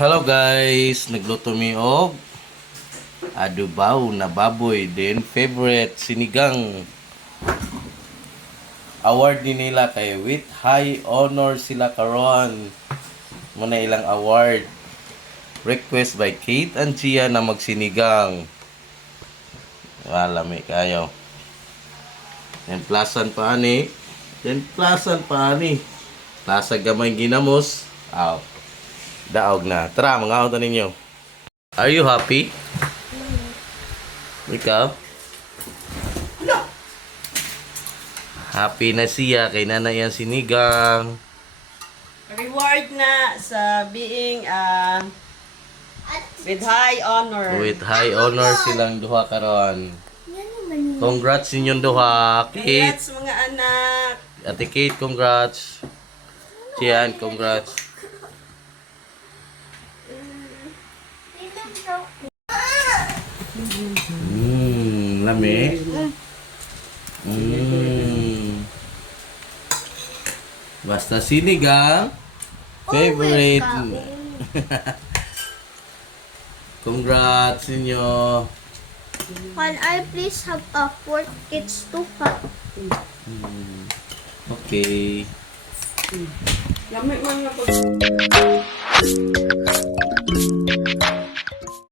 Hello guys, nagluto mi og adubaw na baboy, din favorite sinigang. Award din nila kay with high honor sila karon. Muna ilang award. Request by Kate and Gia na magsinigang. Wala may kayo. Templasan pa ani. Templasan pa ani. Nasa gamay ginamos. Aw. Daog na. Tara, mga auto ninyo. Are you happy? Ikaw? Happy na siya kay nanay ang sinigang. Reward na sa being with high honor. With high honor silang duha karon. Congrats inyong duha, Kate. Congrats mga anak. Ate Kate, congrats. Sian, congrats. Lami. Basta sinigang. Favorite. Congrats inyo. Can I please have a fork? It's too hot. Okay. Lamig man nga po.